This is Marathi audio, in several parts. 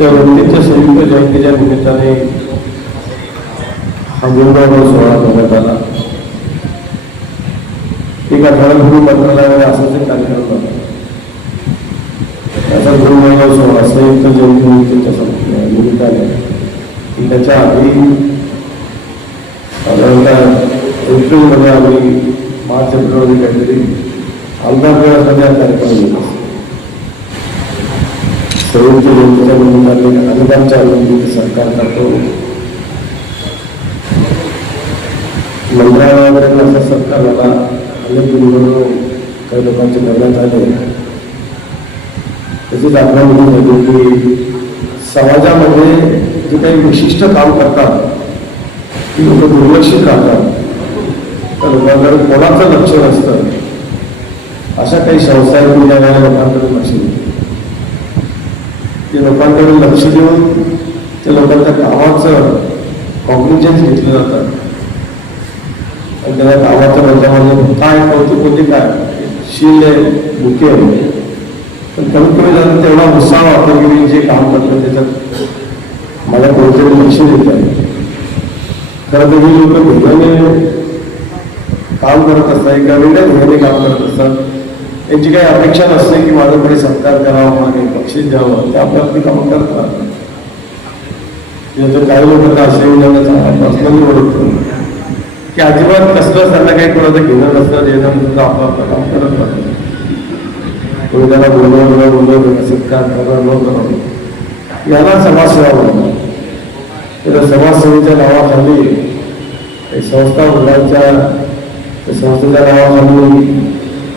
त्या व्यक्तीच्या संयुक्त जयंतीच्या निमित्ताने हा गुरुनानक सोहळा करण्यात आला एक आठवड्यापूर्वी मंत्रालयामध्ये असाच एक कार्यक्रम होता त्याचा गुरुनानक सोहळा संयुक्त जयंती निमित्ताच्या सं- निमित्ताने की त्याच्या आधी साधारणतः एप्रिलमध्ये आम्ही मार्च एप्रिलमध्ये काहीतरी आमदार वेळासाठी हा कार्यक्रम घेत असतो संयुक्त जयंतीच्या निमित्ताने अनुदानच्या अनुमती सरकार करतो. मंत्रालयापर्यंत असा सरकार झाला अनेक निवडणूक काही लोकांचे करण्यात आले. तसेच आपल्या म्हणून होती की समाजामध्ये जे काही विशिष्ट काम करतात ती लोक दुर्लक्षित राहतात त्या लोकांकडे कोणाचं लक्ष नसतं. अशा काही संस्था आहेत लोकांकडे लक्ष देतात ते लोकांकडे लक्ष देऊन त्या लोकांच्या गावाचं कॉम्प्लिजन्स घेतलं जातं. आणि त्याला कामाच्या बदलामध्ये काय कौतुक होते काय? शिल आहे मुख्य आहे पण कमीत कमी झालं तेवढा उत्साह वापर की मी जे काम करतो त्याच्यात मला कोणतरी लक्ष देत आहे. खरं तर ही लोक ध्येयाने काम करत असतात एका वेगळ्या ध्येयाने काम करत असतात. यांची काही अपेक्षा नसते की माझं पुढे सत्कार करावा मागे बक्षीस द्यावं. ते आपल्या आपली कामं करतात. राहतात त्याच्यात काही लोक तर असे पर्सनली ओळखतो की अजिबात कसलंच त्यांना काही कोणाचं घेणं नसतं देणं नसतं आपलं आपलं काम करत राहतं कोणी त्याला बोलवलं बोलवलं सत्कार करणं न करावं याला समाजसेवा म्हणतात. तर समाजसेवेच्या नावाखाली संस्था उघडायच्या संस्थेच्या नावाखाली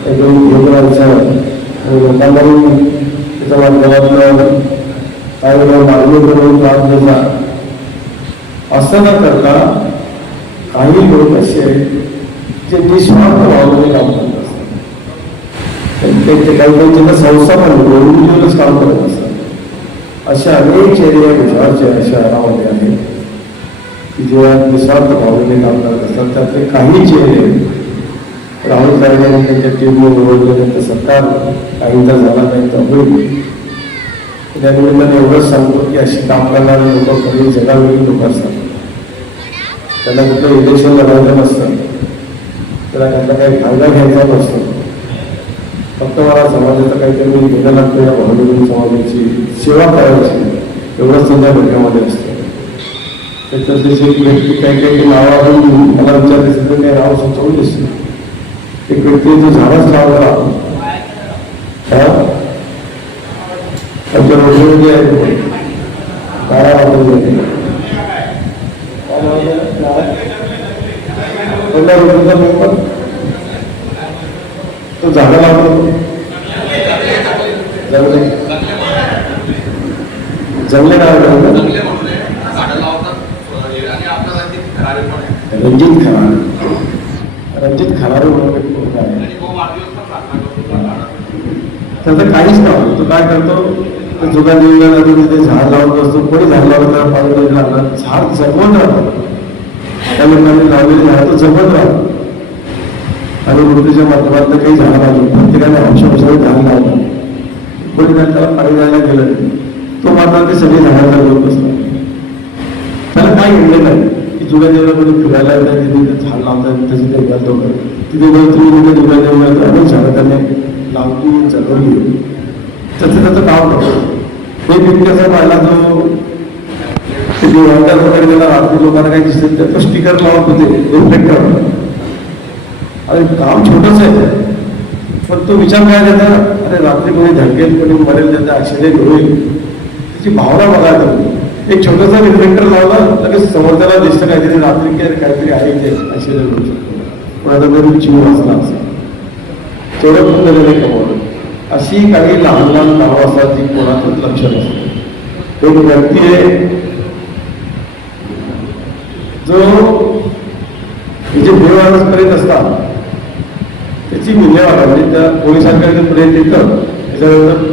एकदम घेऊन आणि लोकांनाही त्याच्या माध्यमातून काही वेळा मागणी करून लाभ दिला असं न करता काही लोक असे आहेत जे निस्वार्थ भावने काम करत असतात. काही त्यांच्या संस्था पण इंडिव्हिज्युअलच काम करत असतात. अशा अनेक चेहऱ्या गुजरातच्या शहरामध्ये आहेत की जे निस्वार्थ भावनेने काम करत असतात त्यातले काही चेहरे राहुल गांधी यांनी त्यांच्या टीमने निवडल्यानंतर सरकार काहींचा झाला नाही तर होईल. त्या एवढंच सांगतो की अशी काम करणारे लोक कधी जगावेळी लोक असतात. त्यांना कुठलं इलेक्शन लढवायचं नसतं. त्याला त्यांचा काही फायदा घ्यायचा नसतो. फक्त मला समाजाचं काहीतरी घेणं लागतं या भावनेतून समाजाची सेवा करायची. एवढंच त्यांच्या डोक्यामध्ये असतं. त्याच्यात जसे व्यक्ती काही काही नावावरून मला विचारले तर काही नाव सुचवलीस एक व्यक्ती जो झाडच लावला आहे. कोणत्या रोडचा मेंबर तो झाडं रणजित खरारे पण आहे रणजित खरारे रणजित खरारे म्हणून एक आहे त्याचं काहीच नाही तो काय करतो? तो जुगा देऊला तिथे झाड लावत असतो कोणी झाड लावत नाही पाणी नाही लागणार झाड जगवत राहतं. त्या लोकांनी लावलेली झाड तर जगवत राहतो आणि मृत्यूच्या माध्यमातून काही झाड लावली प्रत्येकाने अंशांशाने झाड लावलं. कोणी काय त्याला पाणी द्यायला गेलं तो मात्र ते सगळे झाडाला जगवत असतात त्याला काय घडलं नाही की जुगा देवला फिरायला येतात तिथे ते झाड लावतात त्याची ते घालतो तिथे जर तुम्ही तिथे जुन्या देवला तर अनेक झाडं त्यांनी लावली जगवली त्याचं त्याचं काम करतो. एक व्यक्ती पाहिला जो ते वगैरे त्याला रात्री लोकांना काही दिसत नाही, तो स्टिकर लावत होते रिफ्लेक्टर अरे काम छोटंच आहे. पण तो विचार काय त्याचा अरे रात्री कोणी धडकेल कोणी मरेल त्याचा ऍक्सिडेंट होईल त्याची भावना बघायला तुम्ही एक छोटासा रिफ्लेक्टर लावला लगेच समोरच्याला दिसतं काहीतरी रात्री काय काहीतरी आहे ते ऍक्सिडेंट होऊ शकतो कोणाचा तरी जीव वाचला असेल तेवढं पण त्याने कमावलं अशी काही लहान लहान कामं असतात जी कोणाचंच लक्ष नसतं. एक व्यक्ती आहे जो म्हणजे करीत असतात. त्याची विल्हेवाट म्हणजे त्या पोलिसांकडे ते प्रेत येतं त्याच्यानंतर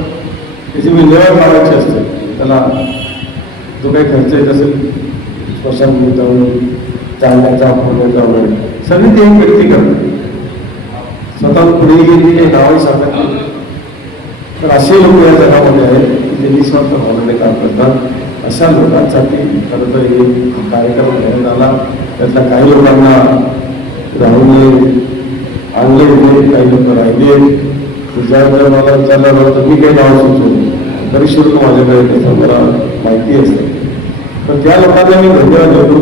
त्याची विल्हेवाट लावायची असते. त्याला जो काही खर्च येत असेल स्मशानभूमी जाऊन चालण्याचा अपघाताचा वगैरे सगळी ते एक व्यक्ती करते स्वतः पुढे गेली काही नावही सांगत नाही तर असे लोक या जगामध्ये आहेत ते निस्वार्थ भावनेने काम करतात अशा लोकांसाठी खरं तर हे कार्यक्रम घेण्यात आला त्यातल्या काही लोकांना राहुल आणले होते काही लोक राहिले तुझ्या जर मला विचारलं तर मी काही नाव सुचवू तरी शुल्क माझ्याकडे त्याचं मला माहिती असते. तर त्या लोकांना मी धन्यवाद देतो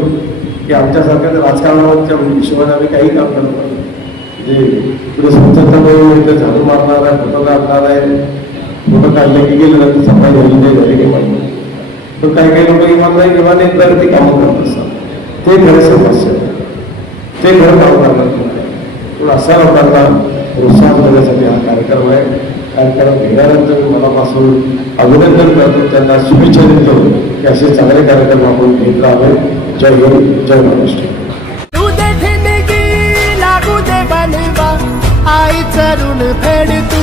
की आमच्यासारख्या त्या राजकारणाच्या हिशोबाने आम्ही काही काम करत नाही. म्हणजे तुला स्वच्छता झाडू मारणार आहे फोटो काढणार आहे फोटो काढले की गेले नंतर सफाई झाली नाही झाली की माहिती तर काही काही लोक नाही किंवा तर ते कामं करत असतात. ते घर समस्या ते घर काम करणार नाही. पण अशा लोकांना प्रोत्साहन देण्यासाठी हा कार्यक्रम आहे. कार्यक्रम त्याला भेटल्यानंतर मनापासून अभिनंदन करतो त्यांना शुभेच्छा देतो की असे चांगले कार्यक्रम आपण घेत राहावे जय हिंद जय महाराष्ट्र. आई दे ठिणगी लागू फेड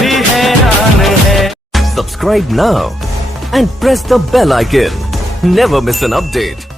भी हैरान है Subscribe now and press the bell icon. Never miss an update.